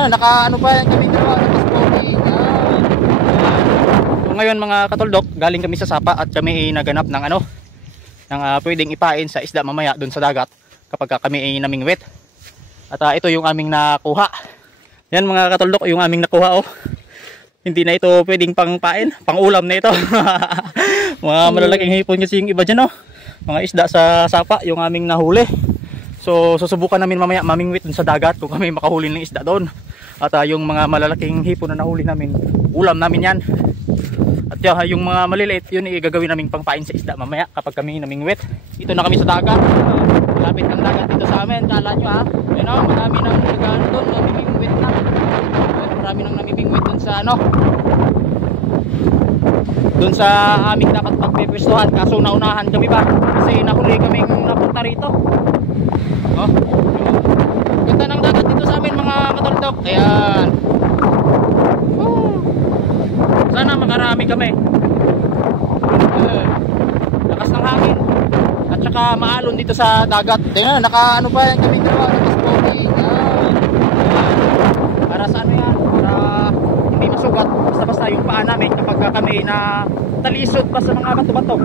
Tingnan, naka ano pa yan kami dalawa, naka-sporting. So ngayon mga katuldok, galing kami sa sapa at kami naganap ng ano, ng pwedeng ipain sa isda mamaya doon sa dagat kapag kami ay namingwit. At ito yung aming nakuha. Yan mga katuldok, yung aming nakuha oh. Hindi na ito pwedeng pangpain, pang-ulam na ito. Mga malalaking hipon kasi yung iba dyan oh. Mga isda sa sapa, yung aming nahuli. So susubukan namin mamaya mamingwit dun sa dagat kung kami makahuli ng isda doon. At yung mga malalaking hipon na nahuli namin, ulam namin yan. At yung mga maliliit, yun gagawin namin pangpain sa isda mamaya kapag kami namingwit. Ito na kami sa dagat. Malapit ng dagat dito sa amin. Kala nyo ha, yun o, marami nang nagano doon, namimingwit na. Marami nang namimingwit doon sa ano, doon sa aming dapat pagpipwestuhan. Kaso naunahan kami ba kasi nahuli kaming napunta rito. Oh, ganda ng dagat dito sa amin mga katuldok. Ayan. Sana makarami kami. Lakas ng hangin. At saka maalon dito sa dagat. Tingnan, naka ano pa yan kami dalawa, naka-sporting. Para sa ano yan? Para hindi masugat. Basta-basta yung paa namin kapag kami na talisod pa sa mga bato-bato.